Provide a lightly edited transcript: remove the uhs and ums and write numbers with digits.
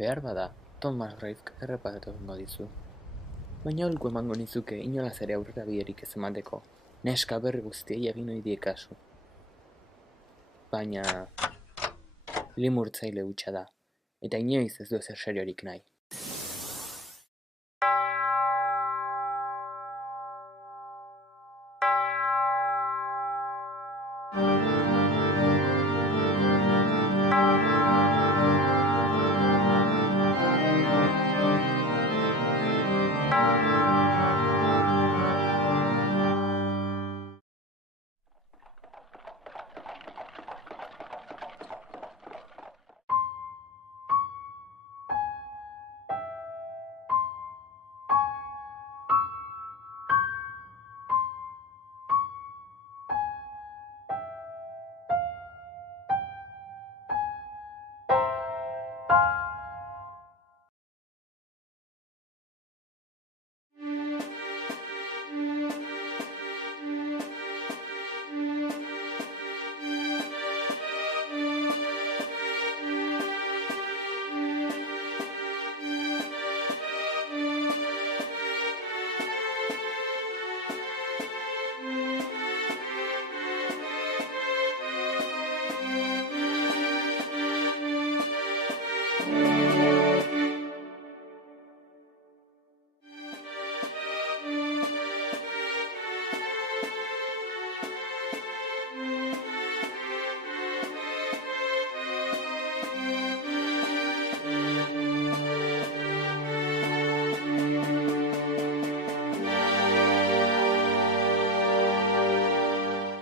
Beharbada, Thomas Reifk erreparatu egingo dizu. Baina aholku emango nizuke inolaz ere aurrerabiderik ez emateko, neska berri guztiei egin ohi die kasu. Baina limurtzaile hutsa da, eta inoiz ez du ezer seriorik nahi.